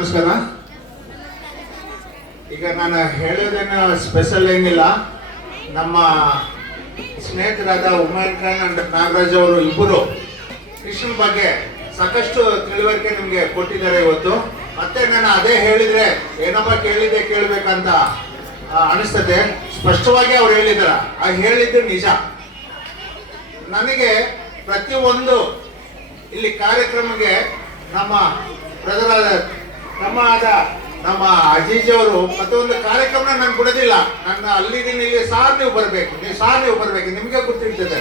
ನಮಸ್ಕಾರ. ಈಗ ನಾನು ಹೇಳೋದೇನು ಸ್ಪೆಷಲ್ ಏನಿಲ್ಲ. ನಮ್ಮ ಸ್ನೇಹಿತರಾದ ಉಮರ್ ಖಾನ್ ಅಂಡ್ ನಾಗರಾಜ್ ಅವರು ಇಬ್ಬರು ಕೃಷ್ಣನ್ ಬಗ್ಗೆ ಸಾಕಷ್ಟು ತಿಳುವಳಿಕೆ ನಿಮಗೆ ಕೊಟ್ಟಿದ್ದಾರೆ ಇವತ್ತು. ಮತ್ತೆ ನಾನು ಅದೇ ಹೇಳಿದ್ರೆ ಏನಪ್ಪ ಕೇಳಬೇಕಂತ ಅನಿಸ್ತದೆ. ಸ್ಪಷ್ಟವಾಗಿ ಅವ್ರು ಹೇಳಿದಾರ, ಆ ಹೇಳಿದ್ದು ನಿಜ. ನನಗೆ ಪ್ರತಿಯೊಂದು ಇಲ್ಲಿ ಕಾರ್ಯಕ್ರಮಕ್ಕೆ ನಮ್ಮ ಬ್ರದರ್ ನಮ್ಮ ಅಜೀಜ್ ಅವರು ಪ್ರತಿಯೊಂದು ಕಾರ್ಯಕ್ರಮ ನಾನು ಬಿಡೋದಿಲ್ಲ. ನನ್ನ ಅಲ್ಲಿದ್ದೀನಿ, ಇಲ್ಲಿ ಸಾರ್ ನೀವು ಬರಬೇಕು, ನಿಮಗೆ ಗೊತ್ತಿರ್ತದೆ.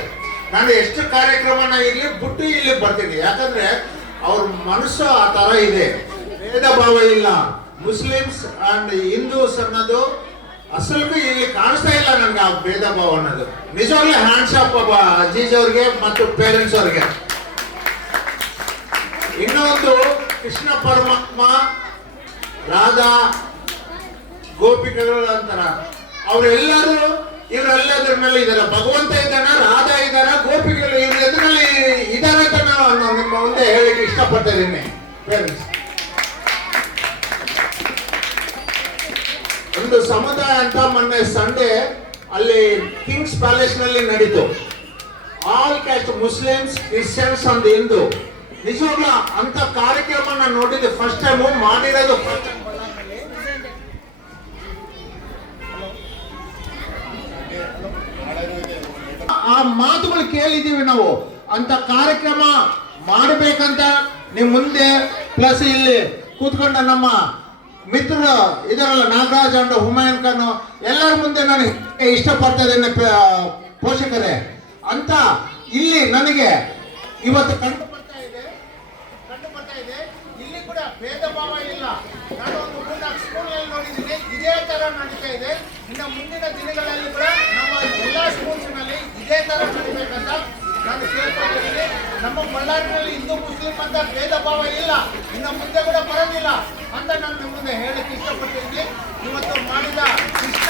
ನಾನು ಎಷ್ಟು ಕಾರ್ಯಕ್ರಮನ ಇರಲಿ ಬಿಟ್ಟು ಇಲ್ಲಿ ಬರ್ತೀನಿ. ಯಾಕಂದ್ರೆ ಅವ್ರ ಮನಸ್ಸು ಆ ತರ ಇದೆ, ಭೇದ ಭಾವ ಇಲ್ಲ. ಮುಸ್ಲಿಮ್ಸ್ ಅಂಡ್ ಹಿಂದೂಸ್ ಅನ್ನೋದು ಅಸಲ್ಗೂ ಇಲ್ಲಿ ಕಾಣಿಸ್ತಾ ಇಲ್ಲ ನನ್ಗೆ ಆ ಭೇದ ಭಾವ ಅನ್ನೋದು. ನಿಜವಾಗ್ಲೂ ಹ್ಯಾಂಡ್ಸ್ ಆಫ್ ಅಜೀಜ್ ಅವ್ರಿಗೆ ಮತ್ತು ಪೇರೆಂಟ್ಸ್ ಅವ್ರಿಗೆ. ಇನ್ನೊಂದು ಕೃಷ್ಣ ಪರಮಾತ್ಮ, ರಾಧಾ, ಗೋಪಿಕೆಗಳು ಅಂತಾರ, ಅವರೆಲ್ಲರೂ ಇವರೆಲ್ಲದ್ರ ಮೇಲೆ ಇದಾರೆ. ಭಗವಂತ ಇದ್ದಾನ, ರಾಧಾ ಇದ್ದಾರ, ಗೋಪಿಕೆಗಳು ಇವ್ರ ಎದುರಲ್ಲಿ ಇದಾರೆ ಅಂತ ನಾನು ನಿಮ್ಮ ಮುಂದೆ ಹೇಳಿಕ್ಕೆ ಇಷ್ಟಪಡ್ತಾ ಇದ್ದೀನಿ. ಪೇರೆಂಟ್ಸ್, ಒಂದು ಸಮುದಾಯ ಅಂತ ಮೊನ್ನೆ ಸಂಡೇ ಅಲ್ಲಿ ಕಿಂಗ್ಸ್ ಪ್ಯಾಲೇಸ್ ನಲ್ಲಿ ನಡೀತು. All caste Muslims, Christians and Hindu. ನಿಜವಾಗ್ಲೂ ಅಂತ ಕಾರ್ಯಕ್ರಮ ನಾನು ನೋಡಿದ್ದು ಫಸ್ಟ್ ಟೈಮ್, ಮಾಡಿರೋದು ಫಸ್ಟ್ ಟೈಮ್. ಆ ಮಾತುಗಳು ಕೇಳಿದೀವಿ ನಾವು. ಅಂತ ಕಾರ್ಯಕ್ರಮ ಮಾಡಬೇಕಂತ ನಿಮ್ ಮುಂದೆ ಪ್ಲಸ್ ಇಲ್ಲಿ ಕೂತ್ಕೊಂಡ ನಮ್ಮ ಮಿತ್ರರು ಇದರಲ್ಲ, ನಾಗರಾಜ್ ಅಂಡ್ ಹುಮಾಯೂನ್ ಖಾನ್, ಎಲ್ಲರ ಮುಂದೆ ನಾನು ಇಷ್ಟಪಡ್ತಾ ಇದ್ದೇನೆ ಪೋಷಕರೇ ಅಂತ. ಇಲ್ಲಿ ನನಗೆ ಇವತ್ತು ಕಂಡು ಬರ್ತಾ ಇದೆ, ಇಲ್ಲಿ ಕೂಡ ಭೇದ ಭಾವ ಇಲ್ಲ. ನಾನು ಒಂದು 3-4 ಸ್ಕೂಲ್ನಲ್ಲಿ ನೋಡಿದ್ದೀನಿ, ಇದೇ ತರ ನಡೀತಾ ಇದೆ. ಇನ್ನು ಮುಂದಿನ ದಿನಗಳಲ್ಲಿ ಕೂಡ ನಮ್ಮ ಎಲ್ಲಾ ಸ್ಕೂಲ್ಸ್ನಲ್ಲಿ ಇದೇ ತರ ನಡೀಬೇಕಂತ ನಾನು ಕೇಳ್ಕೊಂಡಿದ್ದೀನಿ. ನಮ್ಮ ಬಳ್ಳಾರಿನಲ್ಲಿ ಹಿಂದೂ ಮುಸ್ಲಿಂ ಅಂತ ಭೇದ ಭಾವ ಇಲ್ಲ, ಇನ್ನು ಮುಂದೆ ಕೂಡ ಬರೋದಿಲ್ಲ ಅಂತ ನಾನು ನಿಮ್ಮನ್ನು ಹೇಳಕ್ಕೆ ಇಷ್ಟಪಡ್ತೀನಿ. ಇವತ್ತು ಮಾಡಿದ ಕೃಷ್ಣ